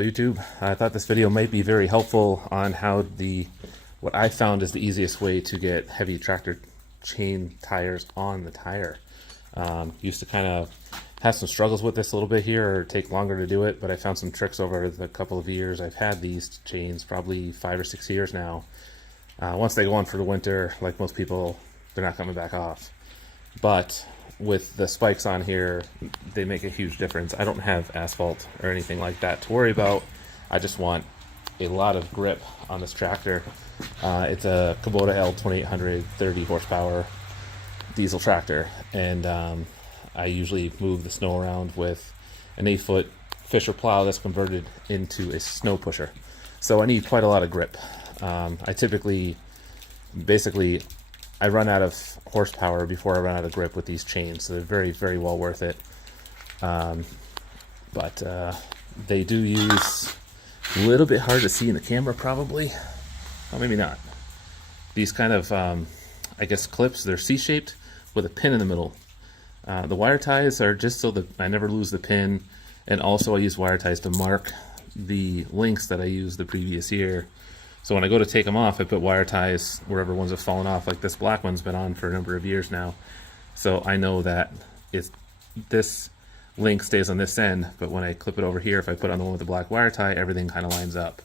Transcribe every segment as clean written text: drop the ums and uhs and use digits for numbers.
So YouTube, I thought this video might be very helpful on how what I found is the easiest way to get heavy tractor chain tires on the tire. Used to kind of have some struggles with this a little bit here, or take longer to do it, but I found some tricks over the couple of years. I've had these chains probably 5 or 6 years now. Once they go on for the winter, like most people, they're not coming back off. But with the spikes on here, they make a huge difference. I don't have asphalt or anything like that to worry about. I just want a lot of grip on this tractor. It's a Kubota L2800 30 horsepower diesel tractor, and I usually move the snow around with an 8-foot Fisher plow that's converted into a snow pusher. So I need quite a lot of grip. I typically, I run out of horsepower before I run out of grip with these chains, so they're very, very well worth it. But they do use a little bit hard to see in the camera probably, or maybe not. These kind of, I guess, clips, they're C-shaped with a pin in the middle. The wire ties are just so that I never lose the pin, and also I use wire ties to mark the links that I used the previous year. So when I go to take them off, I put wire ties wherever ones have fallen off. Like this black one's been on for a number of years now. So I know that this link stays on this end, but when I clip it over here, if I put on the one with the black wire tie, everything kind of lines up.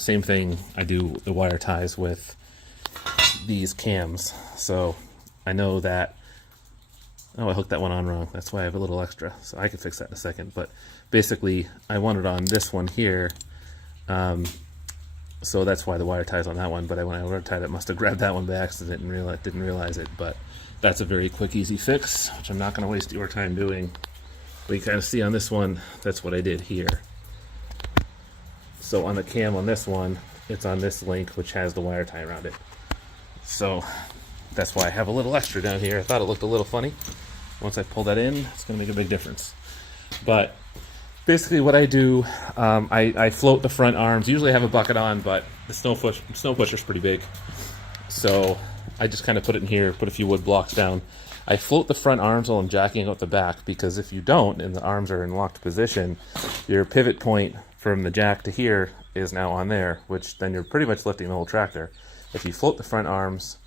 Same thing, I do the wire ties with these cams. So I know that, oh, I hooked that one on wrong. That's why I have a little extra. So I can fix that in a second. But basically, I want it on this one here. So that's why the wire tie's on that one, but when I wire tied it, must have grabbed that one by accident and didn't realize it. But that's a very quick, easy fix, which I'm not going to waste your time doing. But you kind of see on this one, that's what I did here. So on the cam on this one, it's on this link, which has the wire tie around it. So that's why I have a little extra down here. I thought it looked a little funny. Once I pull that in, it's going to make a big difference. But basically what I do, I float the front arms. Usually I have a bucket on, but the snow pusher's pretty big. So I just kind of put it in here, put a few wood blocks down. I float the front arms while I'm jacking out the back, because if you don't, and the arms are in locked position, your pivot point from the jack to here is now on there, which then you're pretty much lifting the whole tractor. If you float the front arms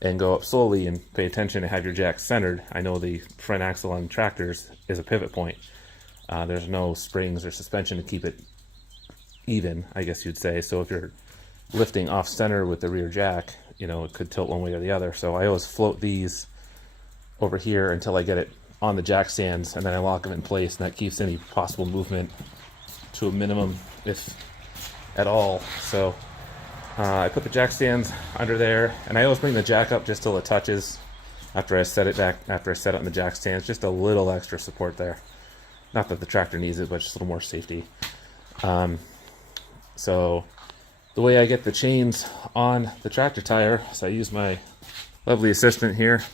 and go up slowly and pay attention and have your jack centered, I know the front axle on tractors is a pivot point. There's no springs or suspension to keep it even, I guess you'd say. So if you're lifting off center with the rear jack, it could tilt one way or the other. So I always float these over here until I get it on the jack stands, and then I lock them in place, and that keeps any possible movement to a minimum, if at all. So I put the jack stands under there, and I always bring the jack up just till it touches after I set it on the jack stands, just a little extra support there. Not that the tractor needs it, but just a little more safety. So the way I get the chains on the tractor tire is I use my lovely assistant here.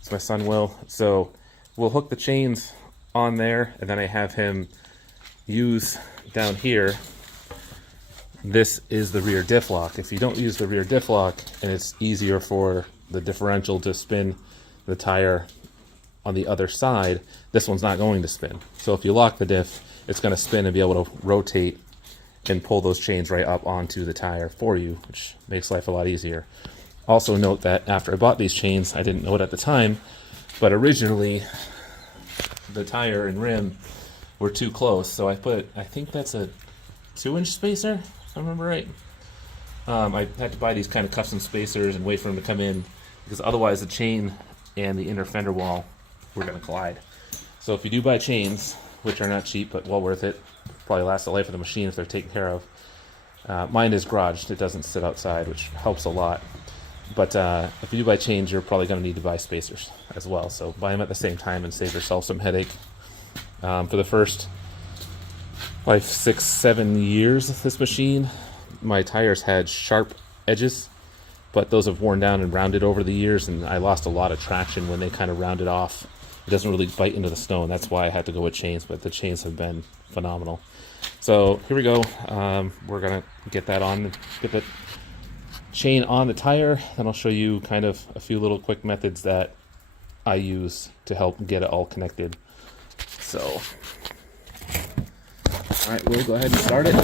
It's my son Will. So we'll hook the chains on there, and then I have him use down here. This is the rear diff lock. If you don't use the rear diff lock, and it's easier for the differential to spin the tire on the other side, this one's not going to spin. So if you lock the diff, it's going to spin and be able to rotate and pull those chains right up onto the tire for you, which makes life a lot easier. Also note that after I bought these chains, I didn't know it at the time, but originally the tire and rim were too close. So I think that's a 2-inch spacer, if I remember right. I had to buy these kind of custom spacers and wait for them to come in, because otherwise the chain and the inner fender wall were going to collide. So if you do buy chains, which are not cheap but well worth it, probably last the life of the machine if they're taken care of. Mine is garaged, it doesn't sit outside, which helps a lot. But if you do buy chains, you're probably going to need to buy spacers as well. So buy them at the same time and save yourself some headache. For the first 5, 6, 7 years of this machine, my tires had sharp edges, but those have worn down and rounded over the years, and I lost a lot of traction when they kind of rounded off. It doesn't really bite into the snow, and that's why I had to go with chains, but the chains have been phenomenal. So here we go. We're going to get that on, get the chain on the tire, then I'll show you kind of a few little quick methods that I use to help get it all connected. So All right, we'll go ahead and start it.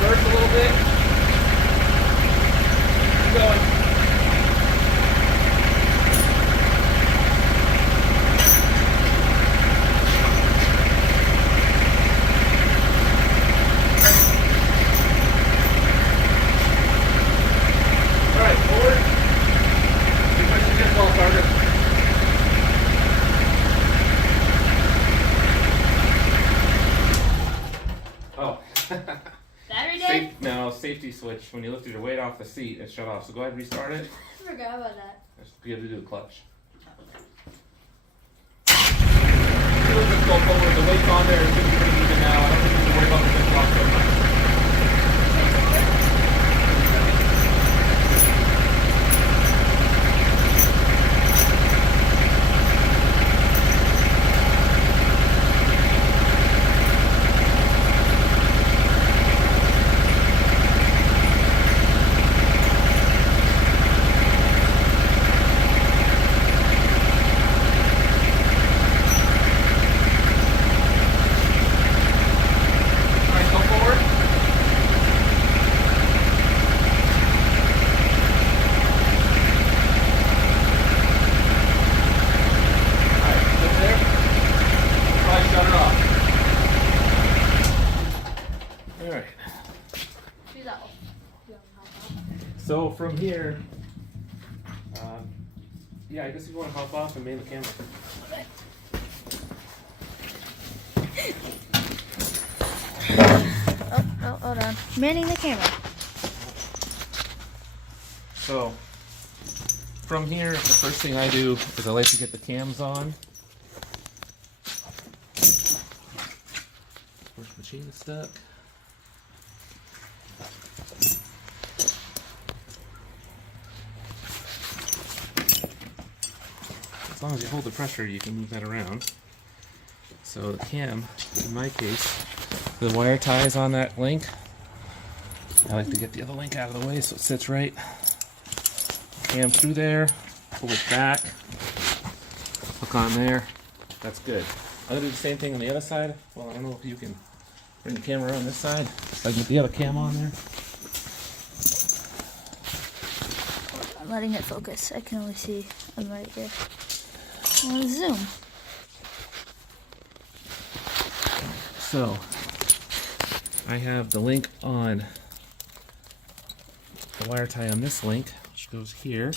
Reverse a little bit. Keep going. All right, forward. Reverse the dip ball, Carter. Oh. Battery dead? No, safety switch. When you lifted your weight off the seat, it shut off. So go ahead and restart it. I forgot about that. You have to do the clutch. Just go forward. The weight's on there. It's going to be pretty even now. I don't think you have to worry about the dip lock so much. So from here, yeah, I guess you want to hop off and man the camera. Oh, hold on. Manning the camera. So from here, the first thing I do is I like to get the cams on. Push machine is stuck. As long as you hold the pressure, you can move that around. So the cam, in my case, the wire ties on that link. I like to get the other link out of the way so it sits right. Cam through there, pull it back, hook on there. That's good. I'm gonna do the same thing on the other side. Well, I don't know if you can bring the camera on this side. So I can get the other cam on there. I'm letting it focus. I can only see. I'm right here. I'll zoom. So I have the link on the wire tie on this link, which goes here.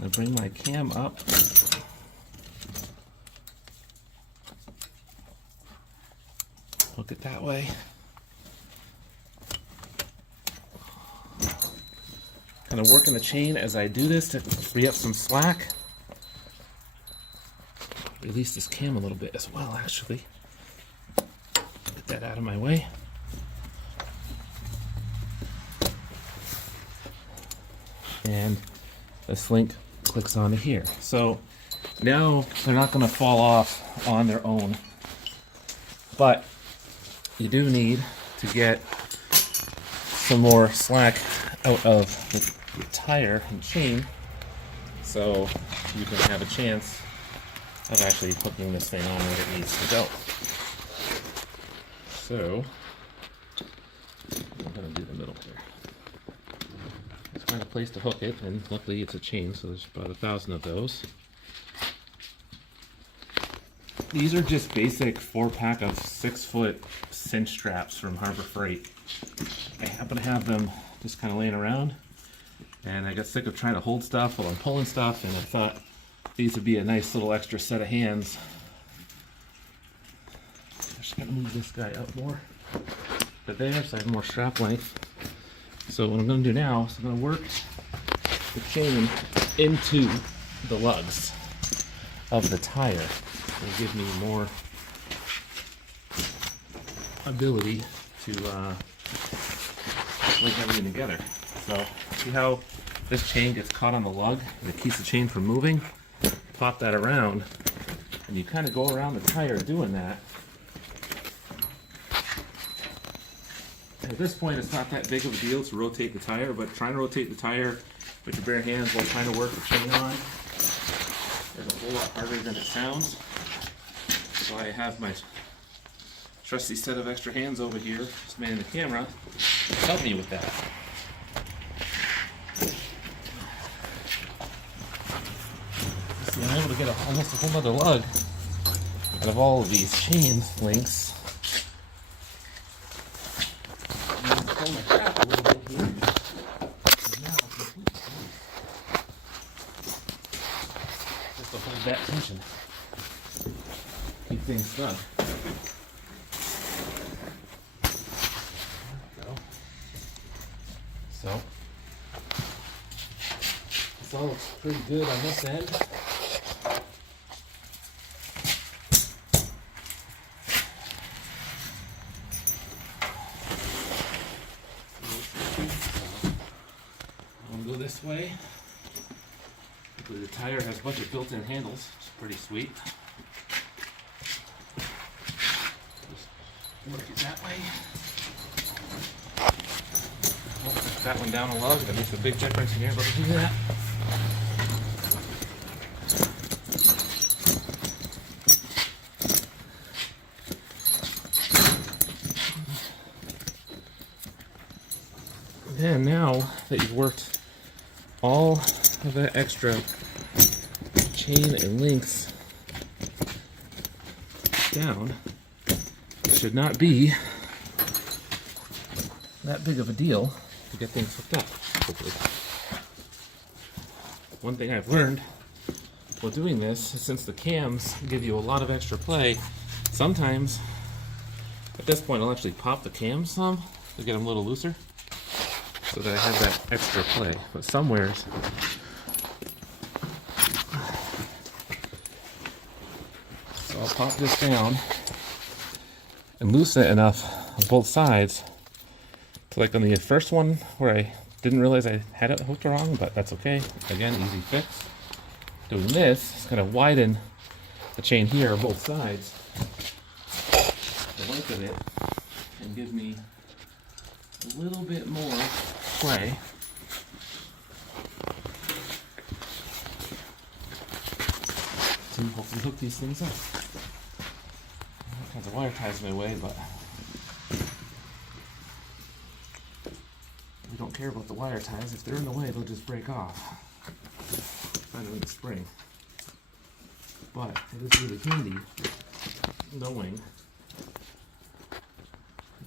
I'm gonna bring my cam up. Hook it that way. Kind of working the chain as I do this to free up some slack. release this cam a little bit as well, actually. Get that out of my way. And this link clicks onto here. So now they're not going to fall off on their own, but you do need to get some more slack out of the tire and chain so you can have a chance of actually hooking this thing on where it needs to go. So I'm going to do the middle here. Let's find a place to hook it, and luckily it's a chain, so there's about 1,000 of those. These are just basic 4-pack of 6-foot cinch straps from Harbor Freight. I happen to have them just kind of laying around, and I got sick of trying to hold stuff while I'm pulling stuff, and I thought these would be a nice little extra set of hands. I'm just gonna move this guy up more. But there, so I have more strap length. So what I'm gonna do now is I'm gonna work the chain into the lugs of the tire. It'll give me more ability to link everything together. So see how this chain gets caught on the lug and it keeps the chain from moving? Pop that around and you kind of go around the tire doing that. At this point it's not that big of a deal to rotate the tire, but trying to rotate the tire with your bare hands while trying to work the chain on is a whole lot harder than it sounds. So I have my trusty set of extra hands over here, just manning the camera, to help me with that. See, I'm able to get almost a whole other lug out of all of these chain links. I'm going to pull my strap a little bit here. Now, just to hold that tension. Keep things snug. There we go. So, this all looks pretty good on this end. I'm going to go this way. The tire has a bunch of built-in handles, which is pretty sweet. Work it that way. Push that one down a lug. That makes a big difference in being able to do that. And now that you've worked all of that extra chain and links down, it should not be that big of a deal to get things hooked up, hopefully. One thing I've learned while doing this is since the cams give you a lot of extra play, sometimes at this point I'll actually pop the cams some to get them a little looser so that I have that extra play. But somewheres so I'll pop this down and loosen it enough on both sides to, like on the first one where I didn't realize I had it hooked wrong, but that's okay. Again, easy fix. Doing this is going to widen the chain here on both sides, the length of it, and give me a little bit more play. To hopefully hook these things up. All kinds of wire ties in my way, but we don't care about the wire ties. If they're in the way, they'll just break off. Find them in the spring. But it is really handy knowing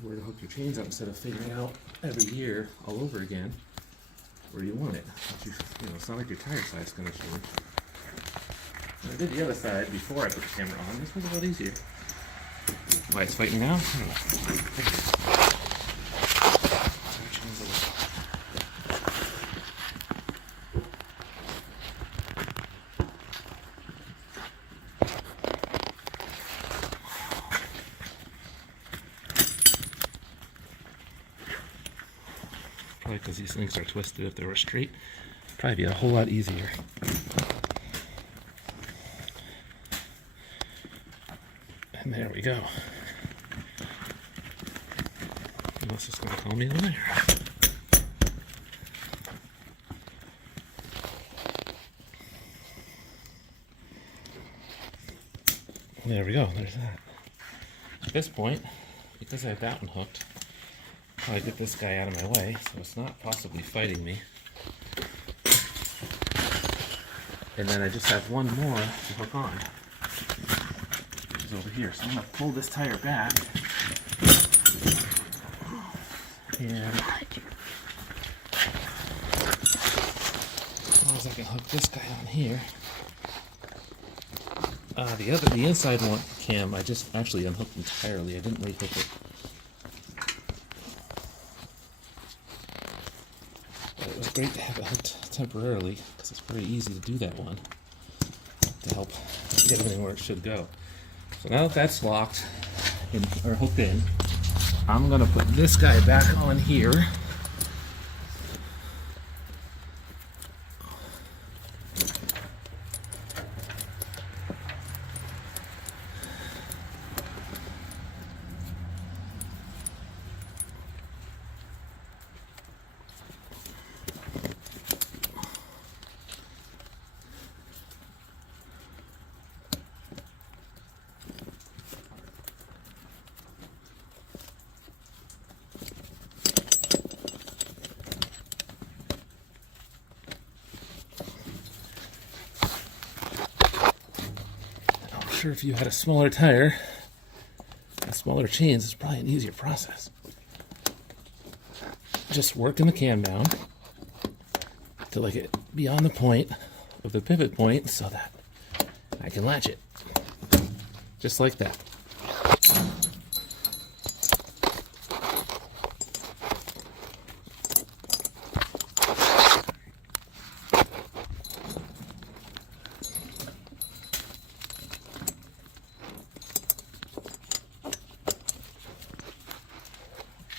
where to hook your chains up instead of figuring out every year all over again where you want it. You know, it's not like your tire size is going to change. When I did the other side before I put the camera on, this was a lot easier. Why it's fighting now? I don't know. because these things are twisted. If they were straight, it'd probably be a whole lot easier. And there we go. Unless it's going to call me a liar. There we go, there's that. At this point, because I have that one hooked, I'll probably get this guy out of my way so it's not possibly fighting me. And then I just have one more to hook on. Which is over here. So I'm going to pull this tire back. And as long as I can hook this guy on here. The inside one cam, I just actually unhooked entirely. I didn't rehook it. But it was great to have it hooked temporarily because it's very easy to do that one to help get everything where it should go. So now that that's locked or hooked in, I'm gonna put this guy back on here. If you had a smaller tire and smaller chains, it's probably an easier process. Just working the cam down to like it be on the point of the pivot point so that I can latch it. Just like that.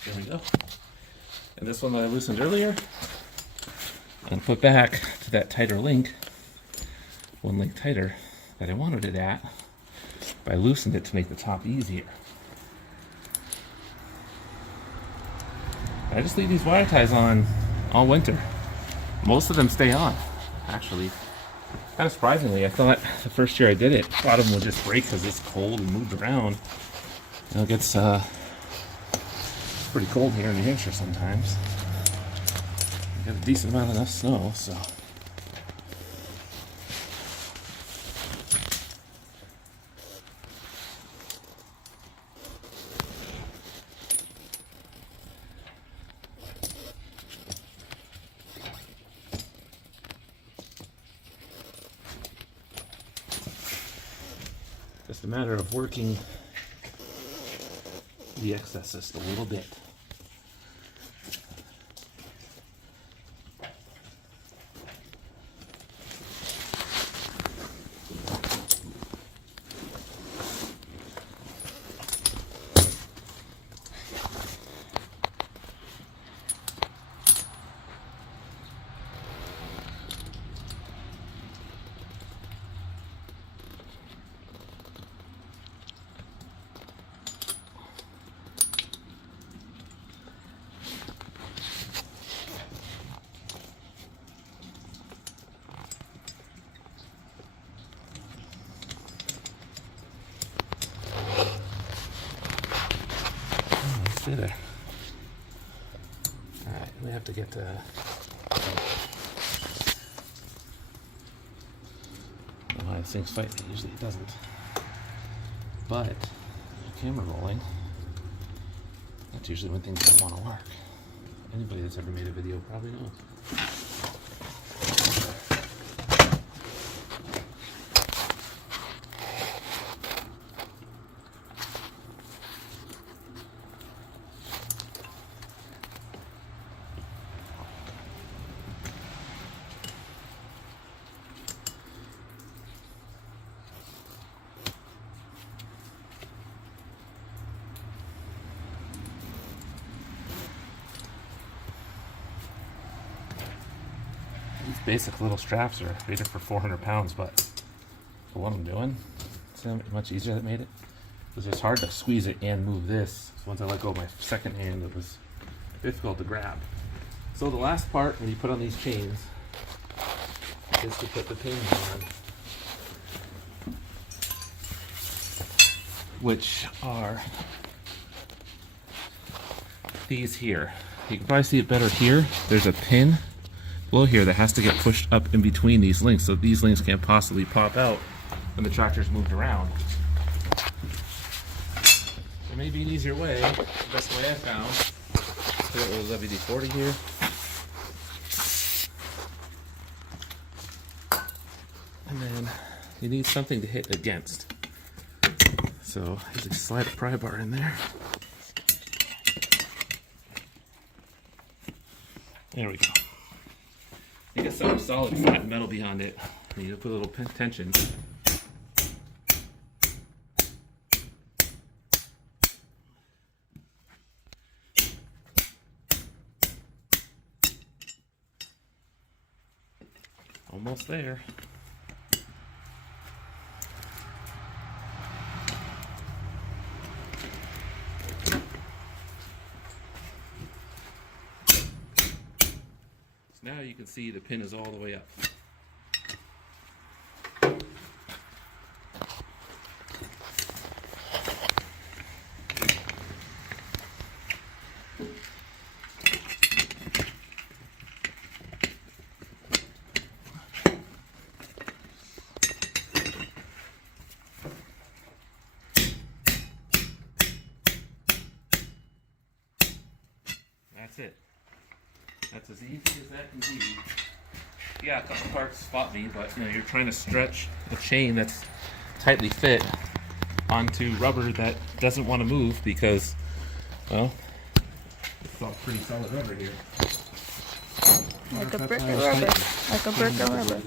There we go. And this one that I loosened earlier, and put back to that tighter link, one link tighter that I wanted it at, but I loosened it to make the top easier. I just leave these wire ties on all winter. Most of them stay on, actually. Kind of surprisingly, I thought the first year I did it, a lot of them would just break because it's cold and moved around. You know, it gets pretty cold here in New Hampshire sometimes. We got a decent amount of enough snow, so. Just a matter of working the excess just a little bit. There. Alright, we have to get I don't know why this thing's fighting, usually it doesn't. But the camera rolling, that's usually when things don't want to work. Anybody that's ever made a video probably knows. These basic little straps are rated for 400 pounds, but for what I'm doing, see how much easier that made it? It was just hard to squeeze it and move this. So once I let go of my second hand, it was difficult to grab. So the last part when you put on these chains is to put the pins on, which are these here. You can probably see it better here. There's a pin below here that has to get pushed up in between these links, so these links can't possibly pop out when the tractor's moved around. There may be an easier way. The best way I found. Put a little WD-40 here. And then you need something to hit against. So usually slide a pry bar in there. There we go. You get some solid flat metal behind it. And you put a little tension. Almost there. Now you can see the pin is all the way up. That's it. That's as easy as that can be. Yeah, a couple parts spot me, but you know, you're trying to stretch a chain that's tightly fit onto rubber that doesn't want to move because, well, it's all pretty solid rubber here. Like a brick of rubber. Like a brick of rubber.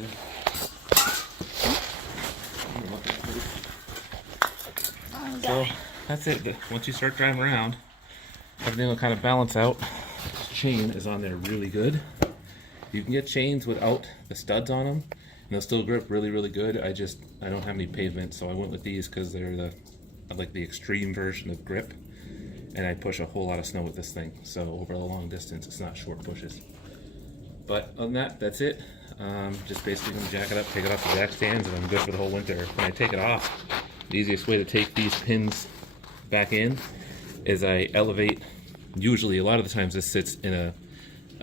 So that's it. Once you start driving around, everything will kind of balance out. This chain is on there really good. You can get chains without the studs on them, and they'll still grip really, really good. I don't have any pavement, so I went with these because they're like the extreme version of grip, and I push a whole lot of snow with this thing. So over a long distance, it's not short pushes. But other than that, that's it. Just basically gonna jack it up, take it off the jack stands, and I'm good for the whole winter. When I take it off, the easiest way to take these pins back in is I elevate. Usually, a lot of the times, this sits in a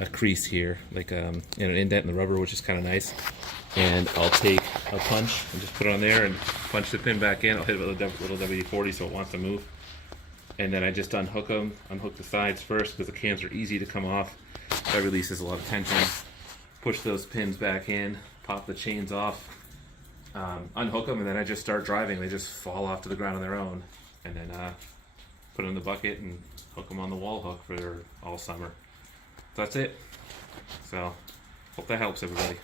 crease here, like in an indent in the rubber, which is kind of nice. And I'll take a punch and just put it on there and punch the pin back in. I'll hit it with a little WD-40 so it wants to move. And then I just unhook them, unhook the sides first because the cams are easy to come off. That releases a lot of tension. Push those pins back in, pop the chains off, unhook them, and then I just start driving. They just fall off to the ground on their own. And then put them in the bucket and hook them on the wall hook for all summer. That's it. So, hope that helps everybody.